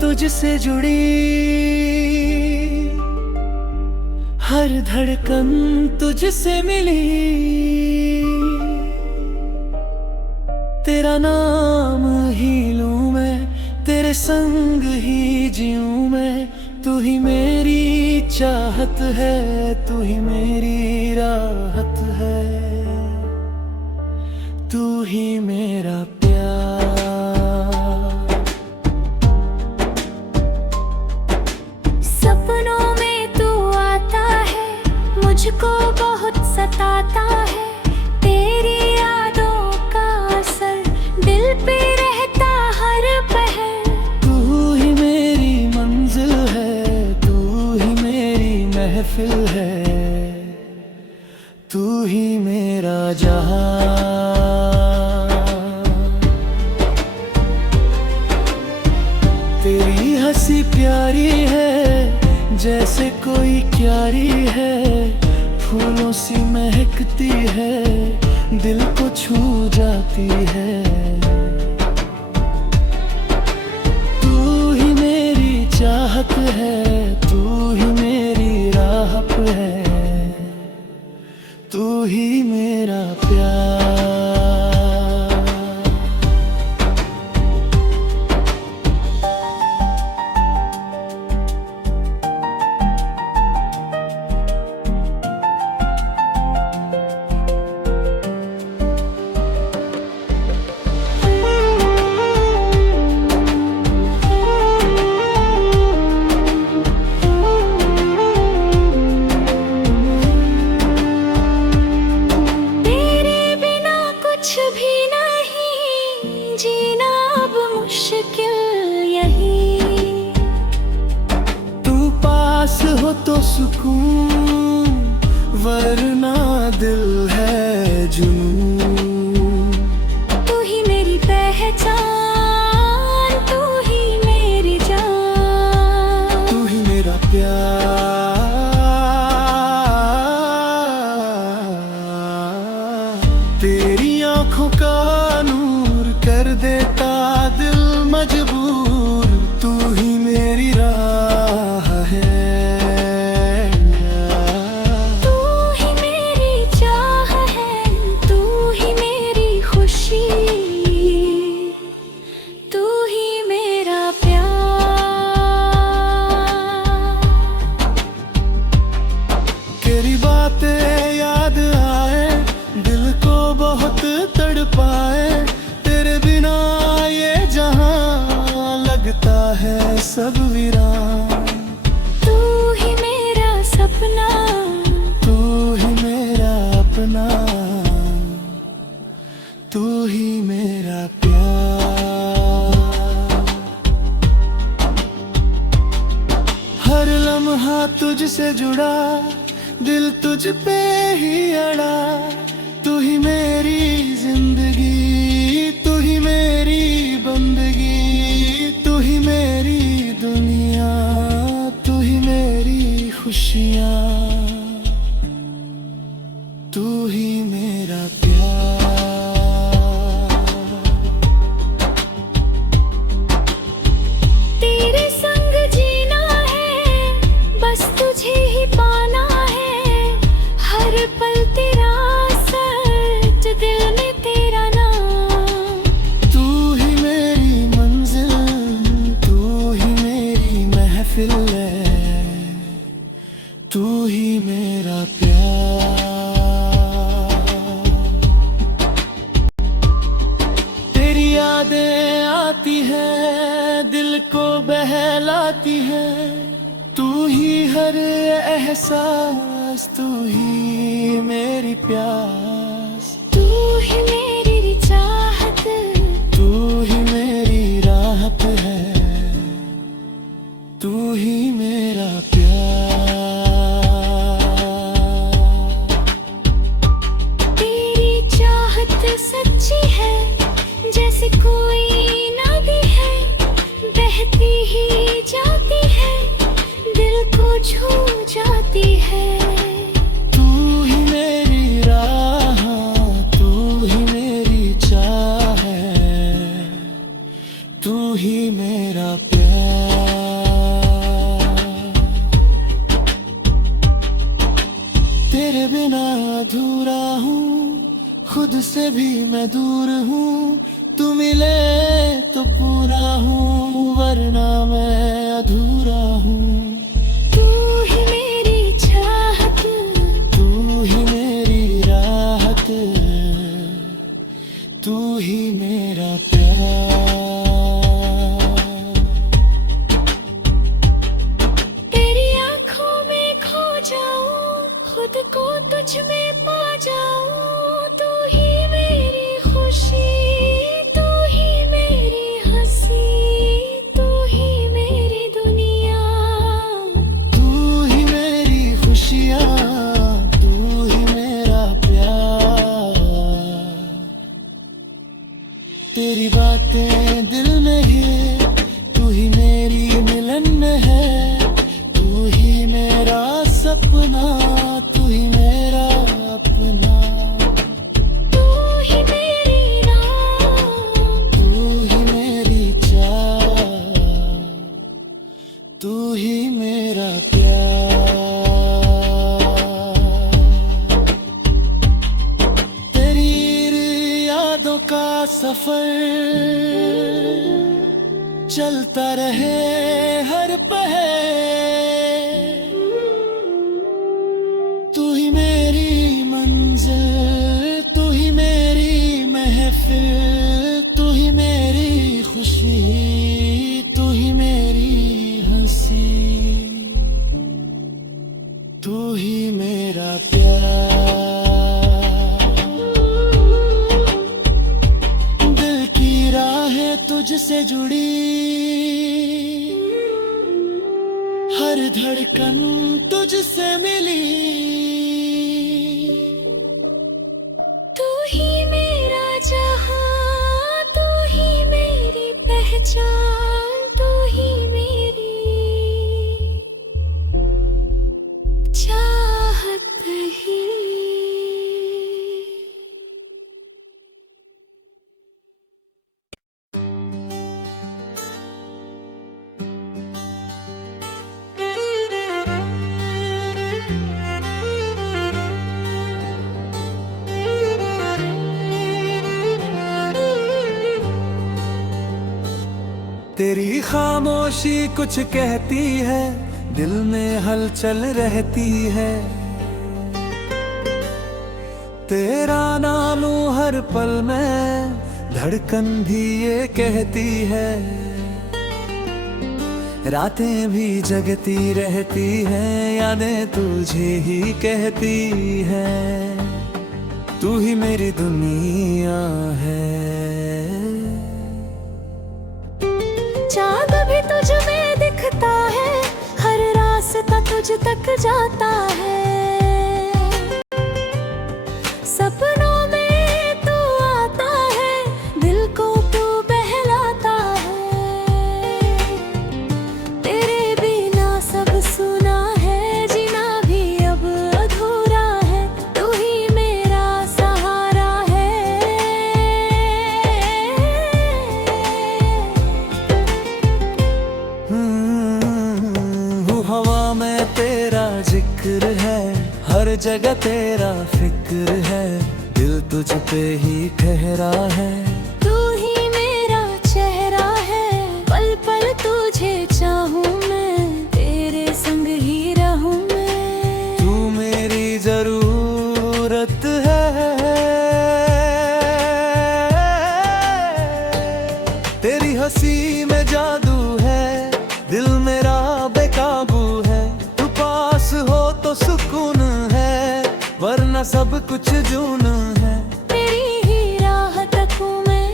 तुझसे जुड़ी, हर धड़कन तुझसे मिली। तेरा नाम ही लूं मैं, तेरे संग ही जीऊं मैं। तू ही मेरी चाहत है, तू ही मेरी राहत है, तू ही मेरा प्यार। सपनों में तू आता है, मुझको बहुत सताता है। तेरी यादों का असर दिल पे रहता हर पहर। तू ही मेरी मंजिल है, तू ही मेरी महफिल है, तू ही मेरा जहां। तेरी हंसी प्यारी है, जैसे कोई क्यारी है। फूलों सी महकती है, दिल को छू जाती है। तू ही मेरी चाहत है, तू ही मेरी राहत है, तू ही मेरा प्यार। जीना अब मुश्किल यही। तू पास हो तो सुकून, वरना दिल है जुनून। तू ही मेरी पहचान, तू ही मेरी जान, तू ही मेरा प्यार। तेरी आंखों का नूर कर देता दिल मजबूर। तू ही मेरी राह है, तू ही मेरी चाह है, तू ही मेरी खुशी, तू ही मेरा प्यार। तेरी बातें याद आए, दिल को बहुत तड़पाए। तेरे बिना ये जहां लगता है सब वीरान। तू ही मेरा सपना, तू ही मेरा अपना, तू ही मेरा प्यार। हर लम्हा तुझसे जुड़ा, दिल तुझ पे ही अड़ा। तू ही मेरी जिंदगी, तू ही मेरी बंदगी, तू ही मेरी दुनिया, तू ही मेरी खुशियाँ, तू ही मेरा प्यार। तेरे संग जीना है, बस तुझे ही पाना है। हर पल तेरा सच, दिल में तेरा नाम। तू ही मेरी मंजिल, तू ही मेरी महफिल है, तू ही मेरा प्यार। तेरी यादें आती हैं, दिल को बहलाती हैं। तू ही हर एहसास, तू ही मेरी प्यास। तू ही मेरी चाहत, तू ही मेरी राहत है, तू ही मेरा प्यार। तेरी चाहत सच्ची है, जैसे कोई नदी है, बहती ही जाती है, दिल को छू जाती है। तू ही मेरी राह, तू ही मेरी चाह है, तू ही मेरा प्यार, तेरे बिना अधूरा हूँ, खुद से भी मैं दूर हूँ। तू मिले तो पूरा हूँ, वरना मैं अधूरा हूँ। तू ही मेरी चाहत, तू ही मेरी राहत, तू ही मेरा प्यार। तेरी आँखों में खो जाऊं, खुद को तुझ में पा जाऊं। तू ही मेरी खुशी, तू ही मेरी हंसी, तू ही मेरी दुनिया। तू ही मेरी खुशियाँ, तू ही मेरा प्यार। तेरी बातें दिल में है, तू ही मेरी मिलन में है। तू ही मेरा सपना, तू ही मेरा अपना। तू ही मेरी राह, तू ही मेरी चाह, तू ही मेरा प्यार। तेरी यादों का सफर चलता रहे हर पहर। तू ही मेरी मंजिल, तू ही मेरी महफिल, तू ही मेरी खुशी, तू ही मेरी हंसी, तू ही मेरा प्यार। दिल की राहें तुझसे जुड़ी, हर धड़कन तुझसे मिली। तू ही मेरा जहां, तू ही मेरी पहचान, तू ही मेरी चाहत ही। तेरी खामोशी कुछ कहती है, दिल में हलचल रहती है। तेरा नाम लूं हर पल में, धड़कन भी ये कहती है। रातें भी जगती रहती हैं, यादें तुझे ही कहती हैं। तू ही मेरी दुनिया है। चाँद भी तुझ में दिखता है, हर रास्ता तुझ तक जाता है। सपनों में तू आता है, दिल को तू बहलाता है। तेरे बिना सब सुना है, जीना भी अब अधूरा है। तू ही मेरा सहारा है। हवा में तेरा जिक्र है, हर जगह तेरा फिक्र है। दिल तुझ पे ही ठहरा है। तू ही मेरा चेहरा है, पल पल तुझे चाहूं मैं, तेरे संग ही रहूं मैं। तू मेरी जरूरत है। तेरी हंसी में जादू है, दिल मेरा बेकाबू है। तू पास हो तो सुकून है, वरना सब कुछ जून है। तेरी ही राह तकूं मैं,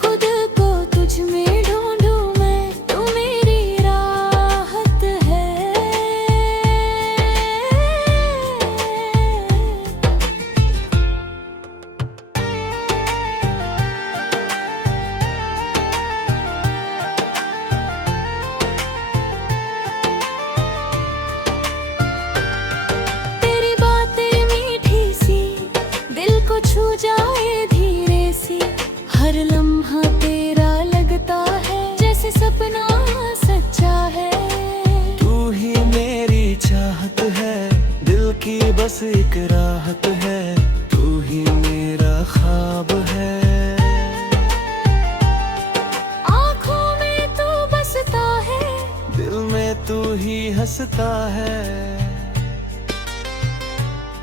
खुद को तुझ में ढूंढूं मैं। तू मेरी राहत है। तेरी बातें मीठी सी, दिल को छू सपना सच्चा है। तू ही मेरी चाहत है, दिल की बस एक राहत है। तू ही मेरा ख्वाब है। आँखों में तू बसता है, दिल में तू ही हंसता है।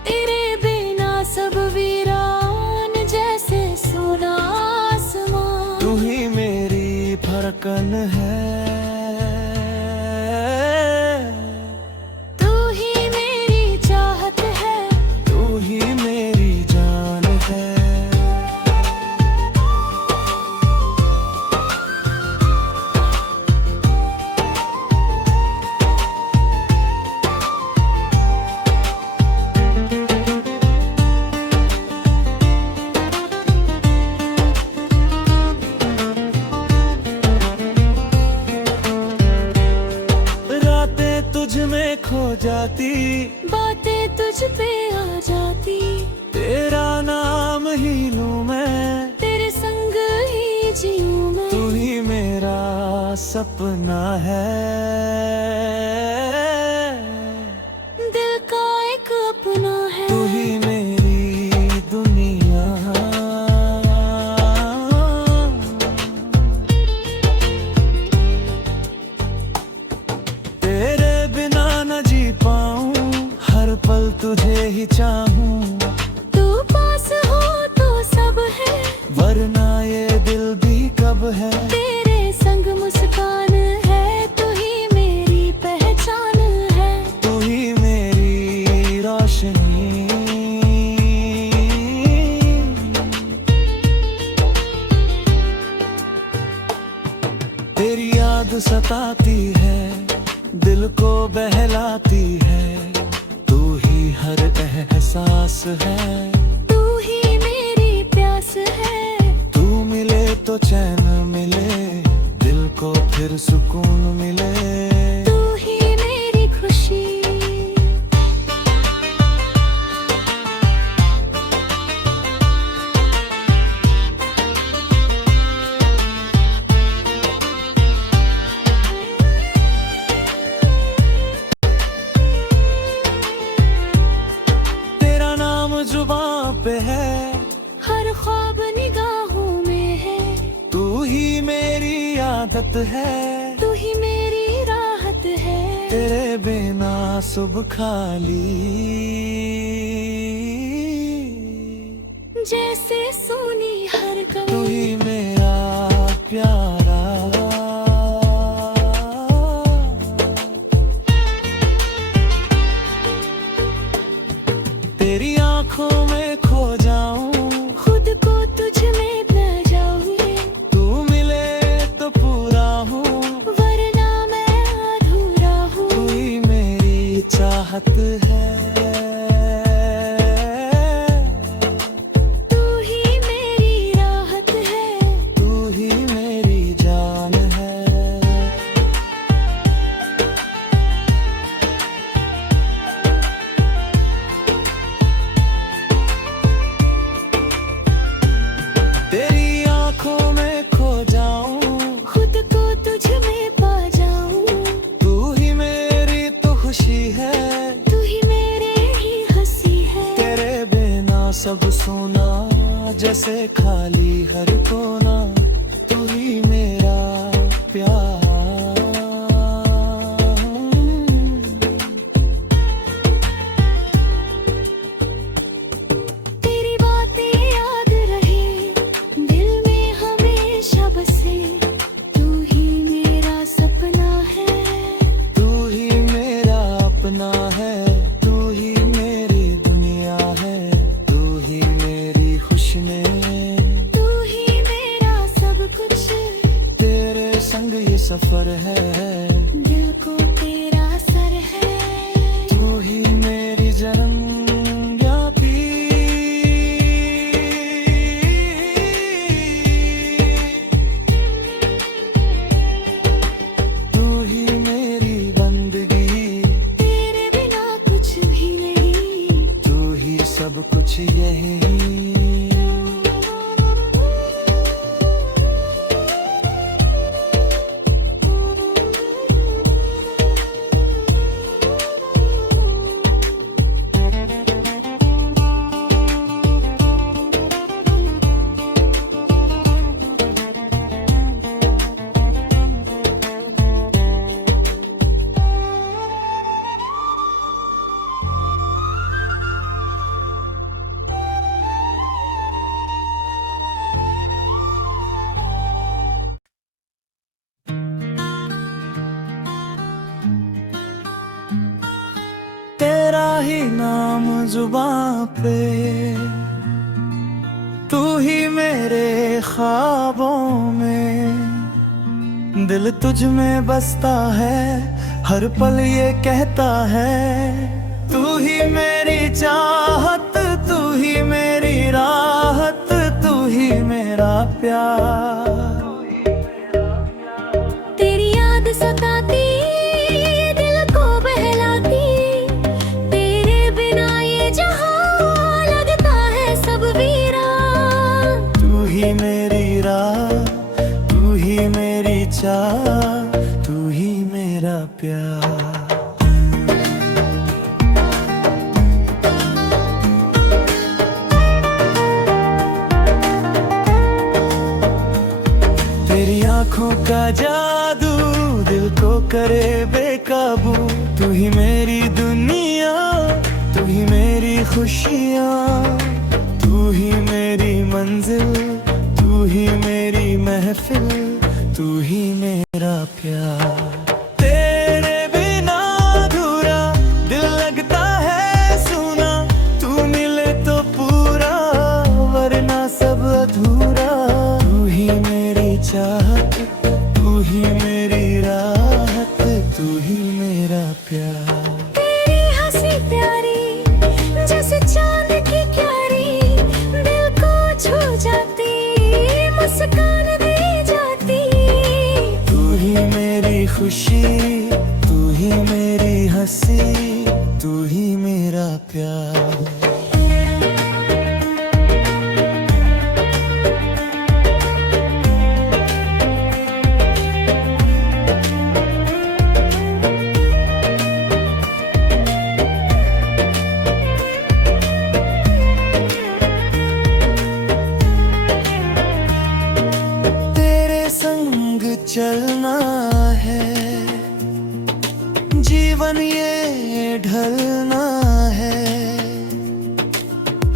तेरे बिना सब वीरान जैसे सोना आसमां। तू ही मेरी धड़कन है। तू ही मेरी चाहत है, तू ही मेरी जान है। रातें तुझ में खो जाती, बातें तुझ पे आ जाती। तेरा नाम ही लूं मैं, तेरे संग ही जीऊं मैं। तू ही मेरा सपना है। दिल का एक अपना है। तू ही मेरी दुनिया। तेरे बिना न जी पाऊं, हर पल तुझे ही चाहूं। तू पास हो तो सब है, वरना ये दिल भी कब है। तेरे संग मुस्कान है। तू ही मेरी पहचान है। तू ही मेरी रोशनी। तेरी याद सताती है, दिल को बहलाती है। तू ही हर एहसास है। तू ही मेरी प्यास है। तू मिले तो चैन मिले, दिल को फिर सुकून मिले। तू ही मेरी खुशी। तेरा नाम जुबां पे है, हर ख्वाब निगाहों में है। तू ही मेरी आदत है। तू ही मेरी राहत है। तेरे बिना सुबह खाली, जैसे सोनी हर तू कली। ही मेरा प्यारा। तेरी आंखों में खो जाऊं, खुद को तुझ में न जाऊं। तू मिले तो पूरा हूँ, वरना मैं अधूरा हूँ। तू ही मेरी चाहत है। तू ही मेरी राहत है। तू ही मेरी जान है। तेरी आंखों में खो जाऊं, खुद को तुझ में पा जाऊं। तू ही मेरी तो खुशी है। तू ही मेरे ही हंसी है। तेरे बिना सब सोना, जैसे खाली हर कोना। तू ही मेरा प्यार। तेरी बातें याद रहे, दिल में हमेशा बसे। तू ही मेरा सपना है। तू ही मेरा अपना है। तू ही मेरी दुनिया है। तू ही मेरी खुशने। तू ही मेरा सब कुछ। तेरे संग ये सफर है, दिल को तेरा सर है। तू ही मेरी जन्म व्यापी। तू ही मेरी बंदगी। तेरे बिना कुछ भी नहीं। तू ही सब कुछ यही। तेरा ही नाम जुबां पे, तू ही मेरे ख्वाबों में। दिल तुझ में बसता है, हर पल ये कहता है, तू ही मेरी चाहत, तू ही मेरी राहत, तू ही मेरा प्यार। तेरी याद सताती, दिल को बहलाती, तेरे बिना ये जहां लगता है सब वीरान। तू ही मेरी राह, तू ही मेरी चाह, तू ही मेरा प्यार। तेरी आंखों का जादू दिल को करे बेकाबू, तू ही मेरी दुनिया, तू ही मेरी खुशियाँ, तू ही मेरी मंजिल, तू ही मेरी महफिल, तू ही मेरा प्यार। तेरे बिना अधूरा दिल लगता है सूना, तू मिले तो पूरा वरना सब अधूरा। तू ही मेरी चाहत, तू ही मेरी राहत, तू ही मेरा प्यार। तेरी हंसी प्यारी जैसे चांद की क्यारी, दिल को छू जाती, मुस्कान दे जाती। तू ही मेरी खुशी, तू ही मेरी हंसी, तू ही मेरा प्यार। तेरे संग चलना है, जीवन ये ढलना है,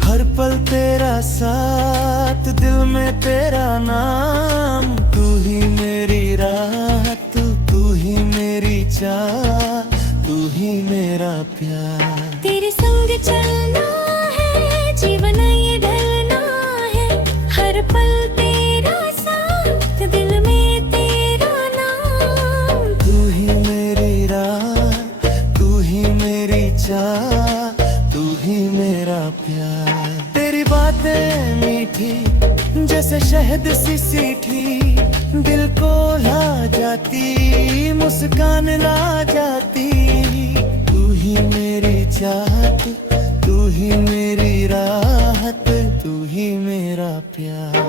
हर पल तेरा साथ, दिल में तेरा नाम। तू ही मेरी राहत, तू ही मेरी चाह, तू ही मेरा प्यार। तेरे संग चलना है, जीवन ये ढलना है, हर पल तेरा साथ, दिल में तेरा नाम। तू ही मेरी राह, तू ही मेरी चाह, तू ही मेरा प्यार। तेरी बातें मीठी जैसे शहद सी सीठी, दिल को ला जाती, मुस्कान ला जाती। तू ही मेरी चाहत, तू ही मेरी राहत, तू ही मेरा प्यार।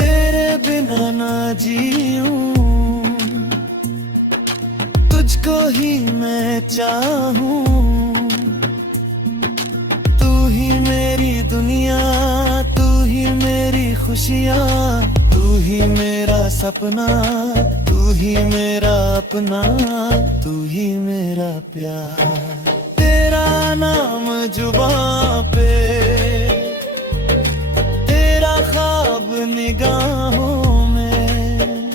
तेरे बिना ना जीऊं, तुझको ही मैं चाहूं। तू ही मेरी दुनिया, तू ही मेरी खुशियाँ, तू ही मेरा सपना, तू ही मेरा अपना, तू ही मेरा प्यार। तेरा नाम जुबां पे, तेरा ख्वाब निगाहों में।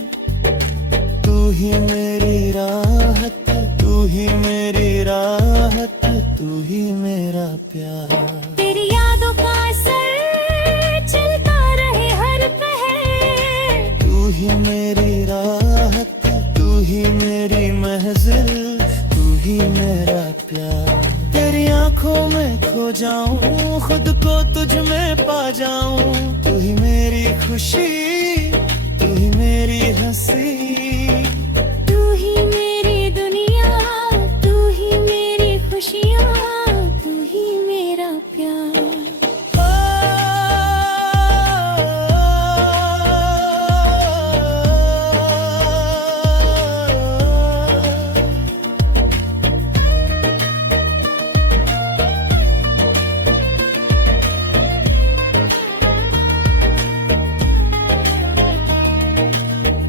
तू ही मेरी राहत, तू ही मेरी राहत, तू ही मेरा प्यार। तेरी यादों का असर चलता रहे हर पहर। तू ही मेरी राहत, तू ही मेरी महजिल, तू ही मेरा प्यार। तेरी आंखों में खो जाऊं, खुद को तुझ में पा जाऊं। तू ही मेरी खुशी, तू ही मेरी हंसी, तू ही मेरी दुनिया, तू ही मेरी खुशियाँ, तू ही मेरा प्यार।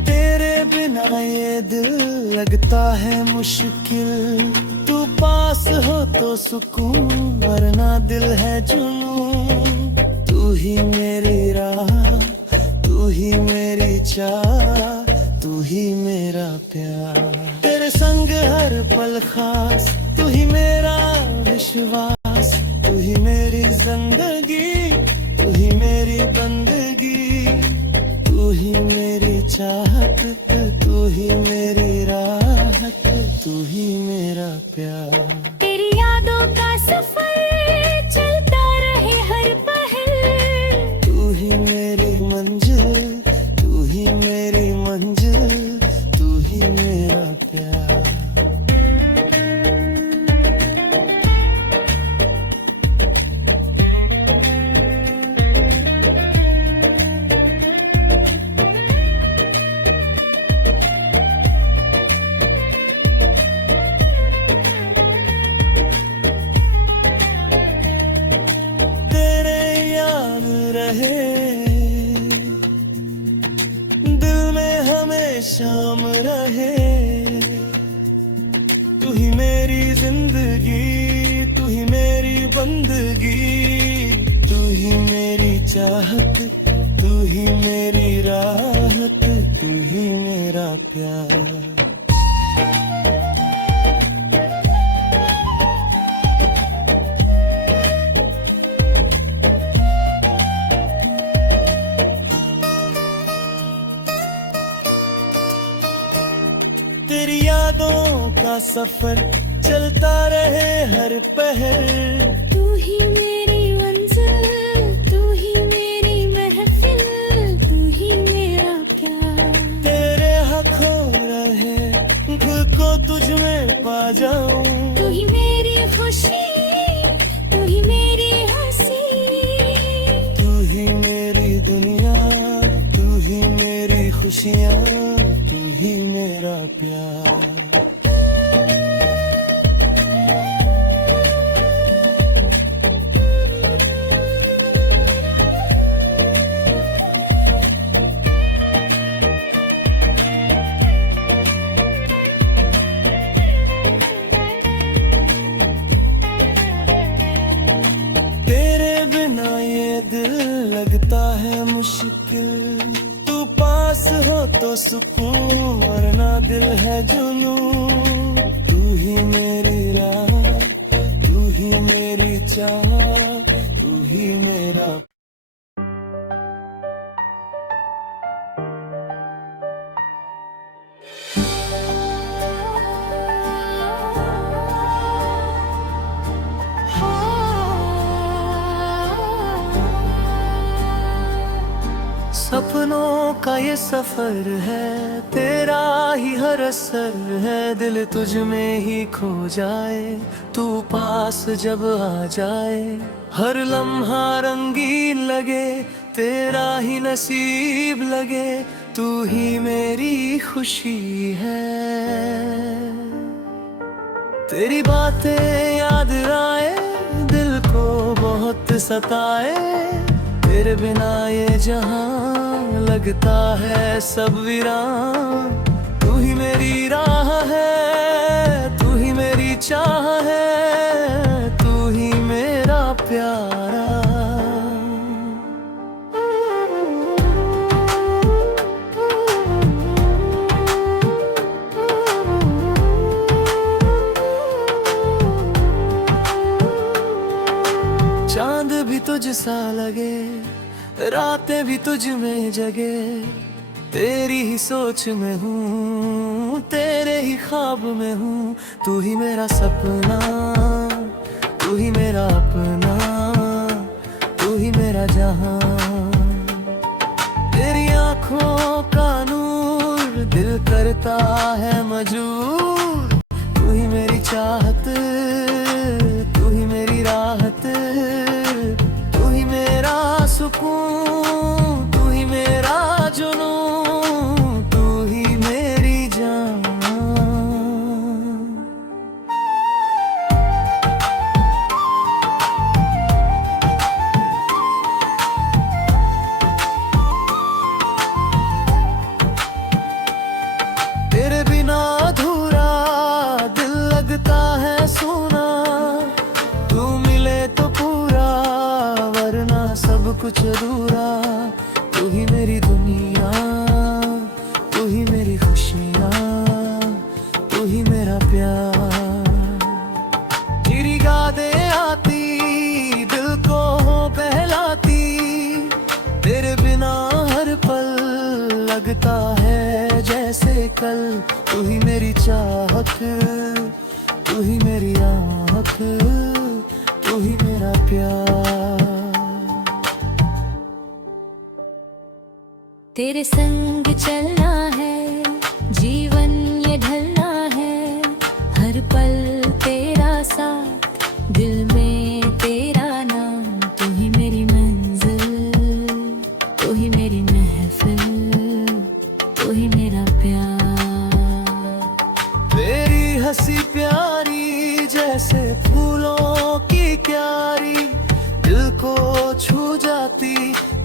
तेरे मुश्किल, तू पास हो तो सुकून, वरना दिल है जुनून। तू ही मेरी राह, तू ही मेरी चाह, तू ही मेरा प्यार। तेरे संग हर पल खास, तू ही मेरा विश्वास, तू ही मेरी जिंदगी, तू ही मेरी बंदगी, तू ही मेरी चाहत, तू ही मेरी राहत, तू ही मेरा प्यार। तेरी यादों का सफर चलता रहे हर पहर, तू ही मेरी मंजिल, तू ही मेरी मंजिल, तू ही मेरा प्यार। तेरे याद रहे दिल में हमेशा रहे। तू ही मेरी जिंदगी, तू ही मेरी बंदगी, तू ही मेरी चाहत, तू ही मेरी राहत, तू ही मेरा प्यार। तेरी यादों का सफर चलता रहे हर पहर। तू ही मेरी मंजिल, तू ही मेरी महफिल, तू ही मेरा प्यार। तेरे हक हो रहे खुद को तुझ में पा जाऊं। तू ही मेरी खुशी, तू ही मेरी हंसी, तू ही मेरी दुनिया, तू ही मेरी खुशियाँ, तू ही मेरा प्यार। तेरे बिना ये दिल लगता है मुश्किल, तू पास हो तो सुकून, वरना दिल है जुनून। तू ही मेरी राह, तू ही मेरी चाह, तू ही मेरा। सपनों का ये सफर है, तेरा ही हर असर है। दिल तुझ में ही खो जाए, तू पास जब आ जाए। हर लम्हा रंगीन लगे, तेरा ही नसीब लगे। तू ही मेरी खुशी है। तेरी बातें याद आए, दिल को बहुत सताए। तेरे बिना ये जहां लगता है सब वीरान। तू ही मेरी राह है, तू ही मेरी चाह है, तू ही मेरा प्यारा। चांद भी तुझ सा लगे, रातें भी तुझ में जगे। तेरी ही सोच में हूँ, तेरे ही ख्वाब में हूँ। तू ही मेरा सपना, तू ही मेरा अपना, तू ही मेरा जहां। तेरी आँखों का नूर दिल करता है मजबूर। तू ही मेरी चाहत, तू ही मेरी राहत, तू ही मेरा सुकून, तू ही मेरा जुनून, तू ही मेरी जान। तेरे बिना अधूरा लगता है जैसे कल, तू ही मेरी चाहत, तू ही मेरी आहत, तू ही मेरा प्यार। तेरे संग चलना है, जीवन ये ढलना है, हर पल तेरा साथ, दिल में तेरा नाम, तू ही मेरी मंजिल, तू ही मेरी महफिल, तू ही मेरा प्यार। तेरी हंसी प्यारी जैसे फूलों की क्यारी, दिल को छू जाती,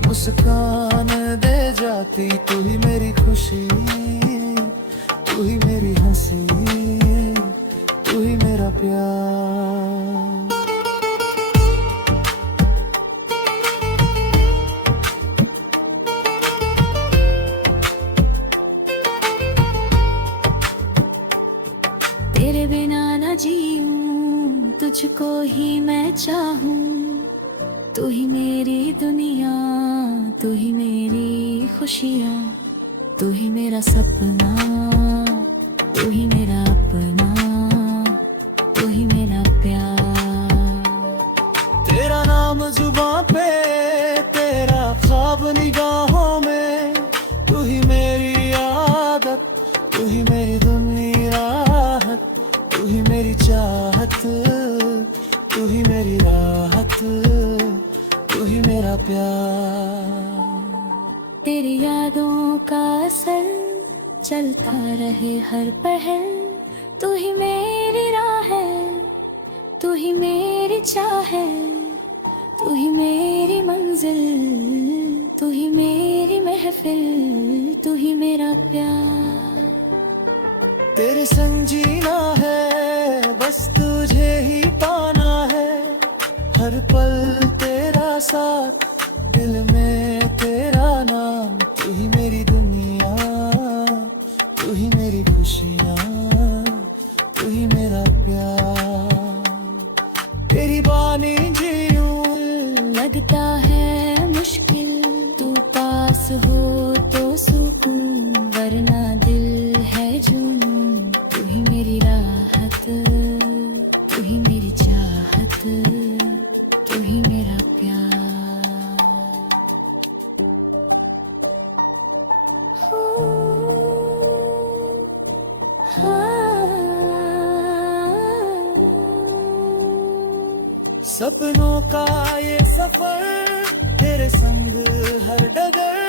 मुस्कान दे जाती, तू ही मेरी खुशी, तू ही मेरी हंसी, तू ही मेरा प्यार। तेरे बिना न जीऊं, तुझको ही मैं चाहूं, तू ही मेरी दुनिया, तू ही मेरी खुशियाँ, तू ही मेरा सपना, तू ही मेरा अपना, तू ही मेरा प्यार। तेरा नाम जुबां पे, तेरा ख्वाब निगाहों में, तू ही मेरी आदत, तू ही मेरी दुनिया राहत, तू ही मेरी चाहत, तू ही मेरी राहत, तू ही मेरा प्यार। तेरी यादों का असर चलता रहे हर पहल, तू ही मेरी राह है, तू ही मेरी चाह है, तू ही मेरी मंजिल, तू ही मेरी महफिल, तू ही मेरा प्यार। तेरे संग जीना है, बस तुझे ही पाना है, हर पल तेरा साथ, दिल में तेरा नाम, तू ही मेरी दुनिया, तू ही मेरी खुशियाँ, तू ही मेरा प्यार। तेरी बानी जीऊं, लगता है मुश्किल, तू पास हो तो सुकून, वरना दिल है जुनून, तू ही मेरी राहत, तू ही मेरी चाहत, तू ही मेरा प्यार। सपनों का ये सफर, तेरे संग हर डगर,